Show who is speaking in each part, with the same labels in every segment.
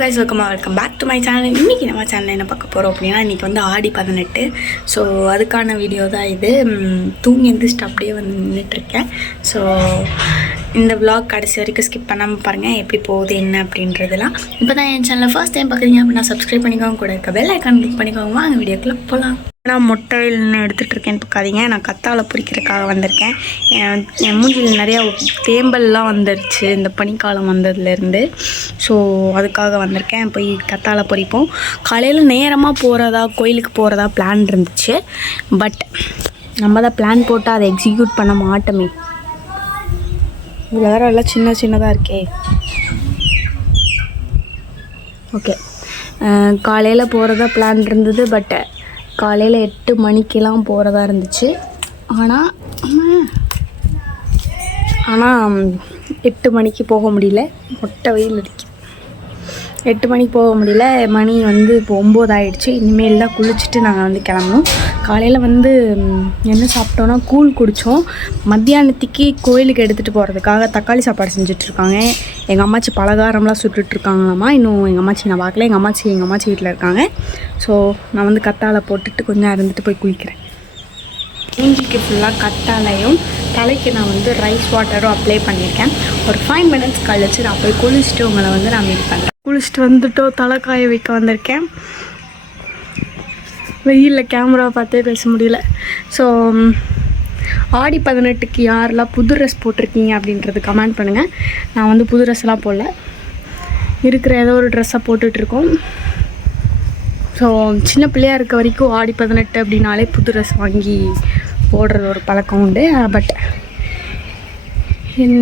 Speaker 1: Guys welcome welcome back to my channel இன்றைக்கி நம்ம சேனலில் என்ன பார்க்க போகிறோம் அப்படின்னா இன்றைக்கி வந்து ஆடி பதினெட்டு. ஸோ அதுக்கான வீடியோ தான் இது. தூங்கி எந்திரிச்சிட்டு அப்படியே வந்து நின்றுட்டுருக்கேன் ஸோ இந்த விலாக் கடைசி வரைக்கும் ஸ்கிப் பண்ணாமல் பாருங்கள் எப்படி போகுது என்ன அப்படின்றதெல்லாம். இப்போ தான் என் சேனலில் ஃபர்ஸ்ட் டைம் பார்க்குறீங்க அப்படின்னா சப்ஸ்கிரைப் பண்ணிக்கோங்க கூட இருக்க பெல் ஐக்கான் கிளிக் பண்ணிக்கோங்க. வாங்க வீடியோக்குள்ளே போகலாம் நான் மொட்டையில் எடுத்துகிட்டு இருக்கேன்னு பார்க்காதீங்க. நான் கத்தாழை பிடிக்கிறதுக்காக வந்திருக்கேன். என் என் நிறையா தேம்பல்லாம் வந்துருச்சு. இந்த பனிக்காலம் வந்ததுலேருந்து. ஸோ அதுக்காக வந்திருக்கேன். போய் கத்தாழை பொரிப்போம். காலையில் நேரமாக போகிறதா கோயிலுக்கு போகிறதா பிளான் இருந்துச்சு. பட் நம்ம தான் பிளான் போட்டால் அதை எக்ஸிக்யூட் பண்ண மாட்டோமே. இதில் வேறு எல்லாம் சின்ன சின்னதாக இருக்கே. ஓகே காலையில் போகிறதா பிளான் இருந்தது பட் காலையில் எட்டு மணிக்கெலாம் போகிறதா இருந்துச்சு. ஆனால் ஆனால் எட்டு மணிக்கு போக முடியல. மொட்டை வெயில் அடிக்குது. எட்டு மணிக்கு போக முடியல. மணி வந்து இப்போ ஒம்பது ஆயிடுச்சு. இனிமேல் தான் குளிச்சுட்டு நாங்கள் வந்து கிளம்பணும். காலையில் வந்து என்ன சாப்பிட்டோன்னா கூழ் குடித்தோம் மத்தியானத்துக்கு கோயிலுக்கு எடுத்துகிட்டு போகிறதுக்காக தக்காளி சாப்பாடு செஞ்சிட்ருக்காங்க. எங்கள் அம்மாச்சி பலகாரம்லாம் சுட்டுட்ருக்காங்களாம்மா இன்னும் எங்கள் அம்மாச்சி நான் பார்க்கல. எங்கள் அம்மாச்சி எங்கள் அம்மாச்சி வீட்டில் இருக்காங்க. ஸோ நான் வந்து கத்தாழை போட்டுட்டு கொஞ்சம் இருந்துட்டு போய் குளிக்கிறேன். மூஞ்சிக்கு ஃபுல்லாக கத்தாழையும் தலைக்கு நான் வந்து ரைஸ் வாட்டரும் அப்ளை பண்ணியிருக்கேன். ஒரு ஃபைவ் மினிட்ஸ் கழிச்சு நான் போய் குளிச்சுட்டு உங்களை வந்து நான் மீட் பண்ணுறேன் குளிச்சுட்டு வந்துட்டோம் தலை காய வைக்க வந்திருக்கேன். வெயிலில் கேமரா பார்த்தே பேச முடியல. ஸோ ஆடி பதினெட்டுக்கு யாரெல்லாம் புது ட்ரெஸ் போட்டிருக்கீங்க அப்படின்றது கமெண்ட் பண்ணுங்கள் நான் வந்து புது ட்ரெஸ்லாம் போடல. இருக்கிற ஏதோ ஒரு ட்ரெஸ்ஸை போட்டுட்ருக்கோம் ஸோ சின்ன பிள்ளையாக இருக்க வரைக்கும் ஆடி பதினெட்டு அப்படின்னாலே புது ட்ரெஸ் வாங்கி போடுறது ஒரு பழக்கம் உண்டு. பட்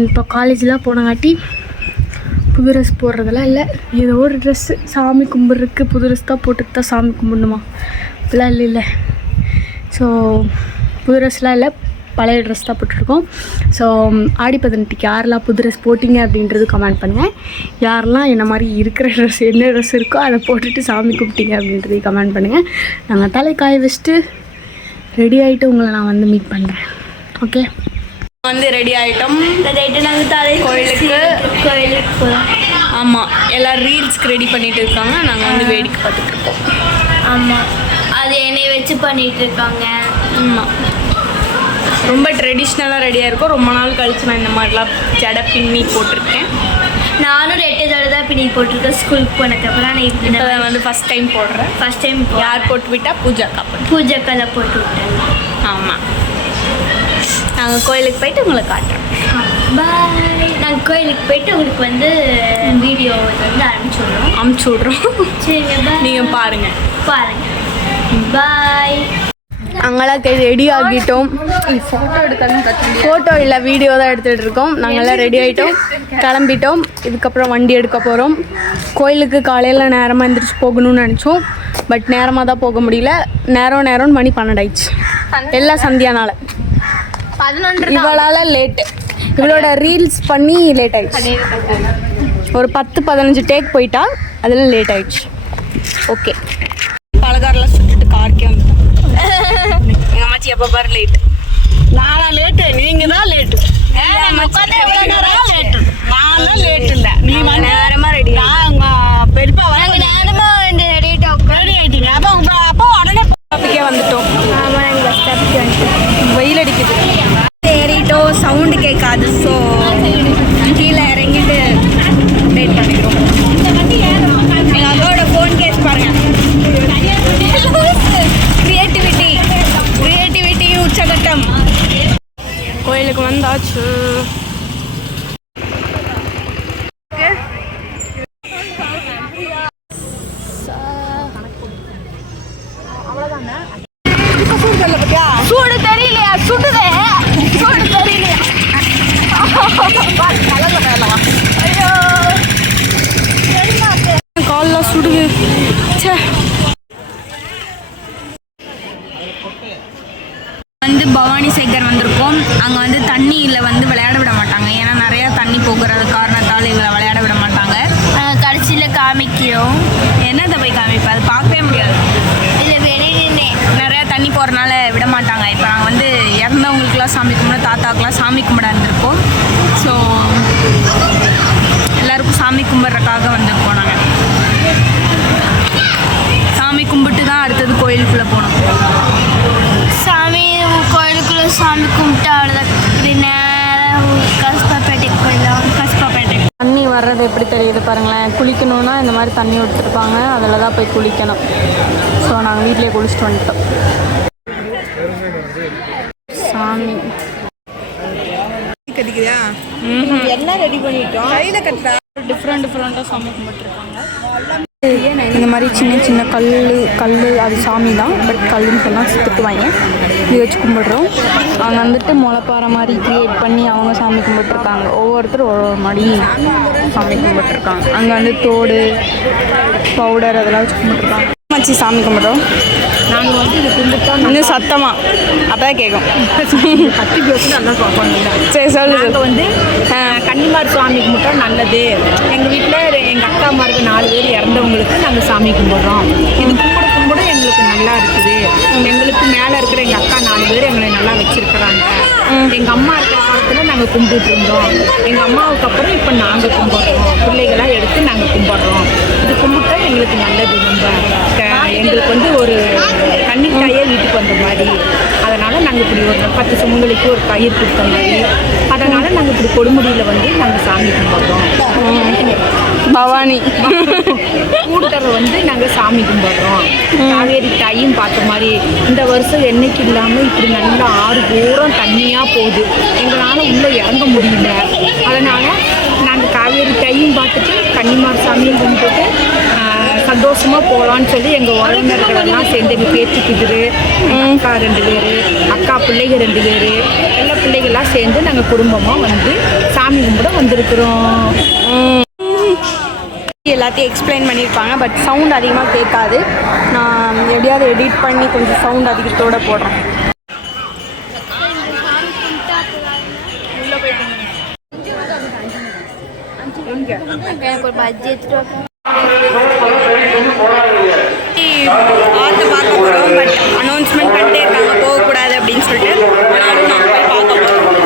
Speaker 1: இப்போ காலேஜ்லாம் போனங்காட்டி புது ட்ரெஸ் போடுறதெல்லாம் இல்லை. ஏதோ ஒரு ட்ரெஸ்ஸு சாமி கும்பிட்றதுக்கு புது ட்ரெஸ் தான் போட்டுட்டு தான் சாமி கும்பிடணுமா? அப்படிலாம் இல்லை இல்லை. ஸோ புது ட்ரெஸ்லாம் இல்லை. பழைய ட்ரெஸ் தான் போட்டுருக்கோம். ஸோ ஆடி பதினெட்டுக்கு யாரெல்லாம் புது ட்ரெஸ் போட்டிங்க அப்படின்றது கமெண்ட் பண்ணுங்கள் யாரெல்லாம் என்ன மாதிரி இருக்கிற ட்ரெஸ் என்ன ட்ரெஸ் இருக்கோ அதை போட்டுட்டு சாமி கும்பிட்டீங்க அப்படின்றதையும் கமெண்ட் பண்ணுங்கள் நாங்கள் தலை காய வச்சுட்டு ரெடி ஆகிட்டு உங்களை நான் வந்து மீட் பண்ணுறேன் ஓகே வந்து ரெடி ஆகிட்டோம் கோயிலுக்கு.
Speaker 2: கோயிலுக்கு.
Speaker 1: ஆமாம் எல்லாம் ரீல்ஸ்க்கு ரெடி பண்ணிட்டு இருக்காங்க. நாங்கள் வந்து வேடிக்கை பார்த்துட்டு இருக்கோம்.
Speaker 2: ஆமாம் அது என்னை வச்சு பண்ணிட்டு இருக்காங்க.
Speaker 1: ஆமாம் ரொம்ப ட்ரெடிஷ்னலாக ரெடியாக இருக்கும். ரொம்ப நாள் கழிச்சு நான் இந்த மாதிரிலாம் ஜடை பின்னி போட்டிருக்கேன்.
Speaker 2: நானும் ரெட்டை தடவை தான் பின்னி போட்டிருக்கேன் ஸ்கூலுக்கு போனதுக்கப்புறம் நான்
Speaker 1: இப்போ
Speaker 2: இப்போ
Speaker 1: வந்து ஃபஸ்ட் டைம் போடுறேன்.
Speaker 2: ஃபஸ்ட் டைம்
Speaker 1: யார் போட்டு விட்டா பூஜா காப்பன்
Speaker 2: பூஜை கலை போட்டு விட்டேன்.
Speaker 1: ஆமாம் நாங்கள் கோயிலுக்கு போயிட்டு உங்களை காட்டுறோம்.
Speaker 2: பாய் நாங்கள் கோயிலுக்கு போயிட்டு உங்களுக்கு வந்து வீடியோ வந்து அனுப்பிச்சுடுறோம்
Speaker 1: அமுச்சு விட்றோம்.
Speaker 2: சரிங்க பாய்
Speaker 1: நீங்கள் பாருங்கள்
Speaker 2: பாருங்க. பாய்
Speaker 1: அங்கெல்லாம் ரெடி ஆகிட்டோம். ஃபோட்டோ இல்லை வீடியோ தான் எடுத்துகிட்டு இருக்கோம். நாங்கள்லாம் ரெடி ஆகிட்டோம் கிளம்பிட்டோம். இதுக்கப்புறம் வண்டி எடுக்க போகிறோம் கோயிலுக்கு காலையில் நேரமாக எந்திரிச்சு போகணும்னு நினச்சோம். பட் நேரமாக தான் போக முடியல. நேரம் நேரம்னு மணி பன்னெண்டாயிடுச்சு எல்லாம் சந்தியானால.
Speaker 2: பதினொன்று
Speaker 1: இவளால் லேட்டு இவளோட ரீல்ஸ் பண்ணி லேட் ஆயிடுச்சு. ஒரு பத்து பதினஞ்சு டேக் போயிட்டா அதில் லேட் ஆயிடுச்சு. ஓகே பலகாரெல்லாம் சுட்டுட்டு கார்க்கே வந்துட்டோம் எங்கள் அம்மாச்சி எப்போ பாரு லேட்
Speaker 3: நானா லேட்டு நீங்க தான் லேட்டு நான் லேட் இல்ல. நீ வந்து
Speaker 1: நேரமாக ரெடி
Speaker 3: நான் பெரியப்பா வர
Speaker 2: நேரமாக
Speaker 3: ரெடி ஆயிட்டீங்க. அப்போ உங்க அப்போ உடனே
Speaker 1: வந்துட்டோம். கேட்காது ஸோ கீழே இறங்கிட்டு வெயிட் பண்ணிக்கிறோம். எங்கள் அக்காவோட ஃபோன் கேஸ் பாருங்க. கிரியேட்டிவிட்டி கிரியேட்டிவிட்டி உச்சகட்டம். கோயிலுக்கு வந்தாச்சு.
Speaker 2: சூடு தெரியலையா சுடுதே சூடு தெரியலையா ஐயோ
Speaker 1: கால்லாம் சுடுது. வந்து பவானி சேகர் வந்திருக்கோம். அங்கே வந்து தண்ணியில் வந்து விளையாட விட மாட்டாங்க. ஏன்னா நிறையா தண்ணி போகிறது காரணத்தால் இவளை விளையாட விட மாட்டாங்க.
Speaker 2: கடைசியில் காமிக்கிறோம்
Speaker 1: என்னத்தை போய் காமிப்பா? அது பார்க்கவே முடியாது. நிறையா தண்ணி போகிறனால விட மாட்டாங்க. இப்போ நாங்கள் வந்து இறந்தவங்களுக்குலாம் சாமி கும்பிட தாத்தாக்கெலாம் சாமி கும்பிட இருந்திருக்கோம் ஸோ எல்லாருக்கும் சாமி கும்பிட்றக்காக வந்திருக்கோம் நாங்கள் சாமி கும்பிட்டு தான் அடுத்தது
Speaker 4: கோயிலுக்குள்ளே போனோம்.
Speaker 2: சாமி கோயிலுக்குள்ளே சாமி கும்பிட்டு அவ்வளோதான் நேரம்
Speaker 4: கஷ்டம் வர்றது எப்படி தெரியுது பாருங்களேன். குளிக்கணும்னா இந்த மாதிரி தண்ணி எடுத்துருப்பாங்க அதில் தான் போய் குளிக்கணும். ஸோ நாங்கள் வீட்டிலே குளிச்சுட்டு வந்துட்டோம். சாமி.
Speaker 3: கட்டிக்கிறியா? எல்லாம் ரெடி பண்ணிட்டோம்? கையில கட்டுறா
Speaker 4: டிஃப்ரெண்ட் டிஃப்ரெண்ட்டாக சாமி கும்பிட்டுருக்காங்க இந்த மாதிரி சின்ன சின்ன கல் கல் அது சாமி தான். பட் கல்லுன்னு சொன்னால் திட்டுவாங்க இது வச்சு கும்பிடுறோம். அவங்க வந்துட்டு முளைப்பாறை மாதிரி கிரியேட் பண்ணி அவங்க சாமி கும்பிட்டுருக்காங்க. ஒவ்வொருத்தரும் ஒரு ஒரு மாதிரி சாமி கும்பிட்டுருக்காங்க. அங்கே வந்து தோடு பவுடர் அதெல்லாம் வச்சு கும்பிட்டுருக்காங்க. மச்சி சாமி கும்பிட்றோம்.
Speaker 3: நாங்கள் வந்து இது கும்பிட்டா
Speaker 4: இன்னும் சத்தமா? அப்பதான் கேட்கும்
Speaker 3: கத்தி பேசி நல்லா
Speaker 4: சரி சொல்லு
Speaker 3: வந்து கன்னிமார் சாமி கும்பிட்டா நல்லது. எங்கள் வீட்டில் எங்கள் அக்கா அக்காமாருக்கு நாலு பேர் இறந்தவங்களுக்கு நாங்கள் சாமி கும்பிட்றோம். இது கும்பிட கும்பிட எங்களுக்கு நல்லா இருக்குது. எங்களுக்கு மேலே இருக்கிற எங்கள் அக்கா நாலு பேர் எங்களை நல்லா வச்சுருக்குறாங்க. எங்கள் அம்மா இருக்கிற காலத்தில் நாங்கள் கும்பிட்டுட்டு இருந்தோம். எங்கள் அம்மாவுக்கு அப்புறம் இப்போ நாங்கள் கும்பிட்றோம். பிள்ளைகளாக எடுத்து நாங்கள் கும்பிட்றோம். இது கும்பிட்டா எங்களுக்கு நல்லது. ரொம்ப க- எங்களுக்கு வந்து ஒரு கன்னித்தாயே வீட்டுக்கு வந்த மாதிரி. அதனால் நாங்கள் இப்படி ஒரு பத்து சுமங்களுக்கு ஒரு கயிறு கொடுத்த மாதிரி அதனால் நாங்கள் இப்படி கொடுமுடியில் வந்து நாங்கள் சாமி கும்பிட்றோம்.
Speaker 4: பவானி.
Speaker 3: கூட்டரை வந்து நாங்கள் சாமி கும்பிட்றோம். காவேரி தாயும் பார்த்த மாதிரி இந்த வருஷம் என்னைக்கு இல்லாமல் இப்படி நல்லா ஆறு பூரம் தண்ணியாக போகுது. எங்களால் உள்ளே இறங்க முடியல. அதனால் நாங்கள் காவேரி தாயும் பார்த்துட்டு கன்னிமார் சாமியும் கும்பிட்டுட்டு ஆஹ், சந்தோஷமா போகலான்னு சொல்லி எங்கள் உறவினர்கள் எல்லாம் சேர்ந்து எங்கள் பேச்சு குதிரு அக்கா ரெண்டு பேர் அக்கா பிள்ளைங்க ரெண்டு பேர் எல்லா பிள்ளைகள்லாம் சேர்ந்து நாங்கள் குடும்பமாக வந்து சாமி கும்பிட வந்திருக்கிறோம்.
Speaker 4: எல்லாத்தையும் எக்ஸ்பிளைன் பண்ணியிருப்பாங்க பட் சவுண்ட் அதிகமாக கேட்காது. நான் எப்படியாவது எடிட் பண்ணி கொஞ்சம் சவுண்ட் அதிகத்தோட போடுறேன்.
Speaker 2: எனக்கு ஒரு பஜ்ஜி எடுத்துட்டு வா.
Speaker 4: ஆற்ற பார்க்க போகிறோம் பட் அனௌன்ஸ்மெண்ட் பண்ணிட்டே இருக்காங்க போகக்கூடாது அப்படின்னு சொல்லிட்டு ஆனாலும் நாங்கள் போய் பார்க்க போகிறோம்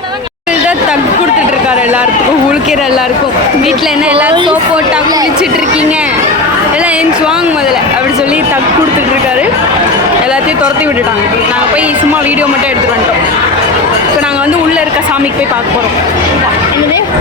Speaker 4: தான் தக் கொடுத்துட்டு இருக்காரு எல்லாருக்கும் குளிக்கிற எல்லாருக்கும். வீட்டில் என்ன எல்லாரும் சோப் போட்டா குளிச்சிட்டு இருக்கீங்க எல்லாம் எஞ்சி வாங்க முதல்ல அப்படி சொல்லி தக் கொடுத்துட்டு இருக்காரு எல்லாத்தையும் துரத்தி விட்டுட்டாங்க. நாங்கள் போய் சும்மா வீடியோ மட்டும் எடுத்துட்டு வந்துட்டோம். இப்போ நாங்கள் வந்து உள்ளே இருக்க சாமிக்கு போய் பார்க்க போகிறோம்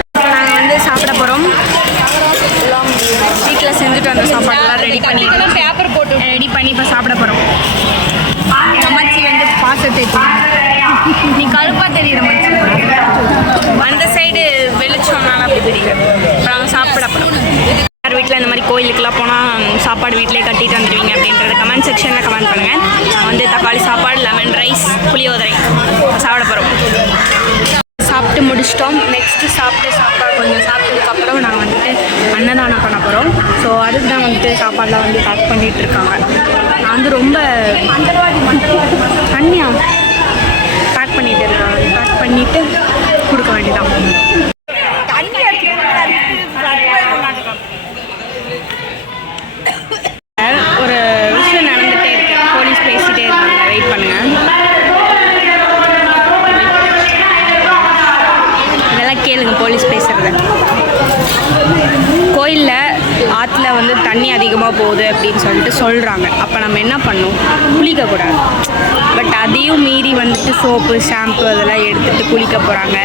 Speaker 4: வீட்டில் இந்த மாதிரி கோயிலுக்குலாம் போனால் சாப்பாடு வீட்டிலே கட்டிட்டு வந்துடுவீங்க அப்படின்றத கமெண்ட் செக்ஷனில் கமெண்ட் பண்ணுங்கள் வந்து தக்காளி சாப்பாடு லெமன் ரைஸ் புளியோதரை சாப்பிட போகிறோம் சாப்பிட்டு முடிச்சிட்டோம். நெக்ஸ்ட்டு சாப்பிட்டு சாப்பாடு கொஞ்சம் சாப்பிட்டதுக்கப்புறம் நாங்கள் வந்துட்டு அன்னதானம் பண்ண போகிறோம் ஸோ அதுக்கு தான் வந்துட்டு சாப்பாடெலாம் வந்து பேக் பண்ணிகிட்டு இருக்காங்க. நான் வந்து ரொம்ப தண்ணியா பேக் பண்ணிட்டு இருக்காங்க. பேக் பண்ணிவிட்டு கொடுக்க வேண்டியதான் தண்ணி அதிகமாக போகுது அப்படின்னு சொல்லிட்டு சொல்கிறாங்க அப்போ நம்ம என்ன பண்ணணும்? குளிக்கக்கூடாது பட் அதையும் மீறி வந்துட்டு சோப்பு ஷாம்பு அதெல்லாம் எடுத்துகிட்டு குளிக்க போகிறாங்க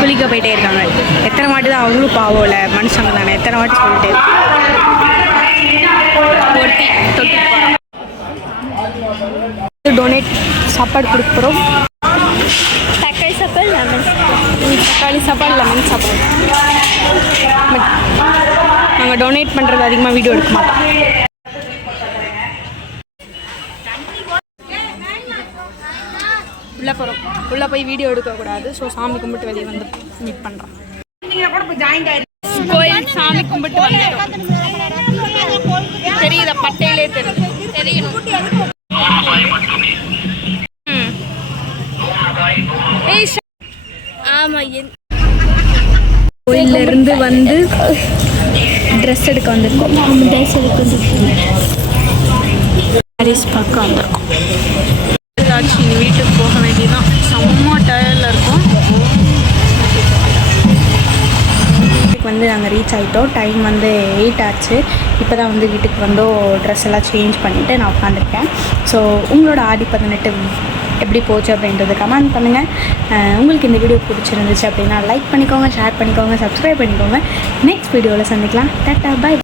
Speaker 4: குளிக்க போயிட்டே இருக்காங்க. எத்தனை வாட்டி தான் அவங்களும் பாவம்ல மனுஷங்க தானே. எத்தனை வாட்டி சொல்லிட்டு ஒட்டி தொட்டு டொனேட் சாப்பாடு கொடுக்க போகிறோம்
Speaker 2: தக்காளி சாப்பாடு லெமன்
Speaker 4: தக்காளி சாப்பாடு லெமன் சாப்பாடு. நாங்கள் டொனேட் பண்ணுறது அதிகமாக வீடியோ எடுக்க மாட்டோம். உள்ளே போகிறோம் உள்ளே போய் வீடியோ எடுக்கக்கூடாது ஸோ சாமி கும்பிட்டு வெளியே வந்து மீட் பண்ணுறோம் கோயில் சாமி கும்பிட்டு வந்துட்டோம். தெரியுதா? பட்டையிலே தெரியுது. தெரியணும் இருந்து வந்து
Speaker 1: ட்ரெஸ் எடுக்க வந்திருக்கோம்.
Speaker 2: ட்ரெஸ் எடுக்குது
Speaker 1: சாரீஸ் பார்க்க வந்திருக்கோம்.
Speaker 3: ஆச்சு வீட்டுக்கு போக வேண்டியதான் செம்ம டயர்டில் இருக்கும்.
Speaker 1: வீட்டுக்கு வந்து நாங்கள் ரீச் ஆகிட்டோம் டைம் வந்து எயிட் ஆச்சு. இப்போ தான் வந்து வீட்டுக்கு வந்தோ ட்ரெஸ் எல்லாம் சேஞ்ச் பண்ணிவிட்டு நான் உட்காந்துருக்கேன் ஸோ உங்களோட ஆடி பதினெட்டு எப்படி போச்சு அப்படின்றத கமெண்ட் பண்ணுங்கள் உங்களுக்கு இந்த வீடியோ பிடிச்சிருந்துச்சு அப்படின்னா லைக் பண்ணிக்கோங்க ஷேர் பண்ணிக்கோங்க சப்ஸ்கிரைப் பண்ணிக்கோங்க. நெக்ஸ்ட் வீடியோவில் சந்திக்கலாம். Ta-ta by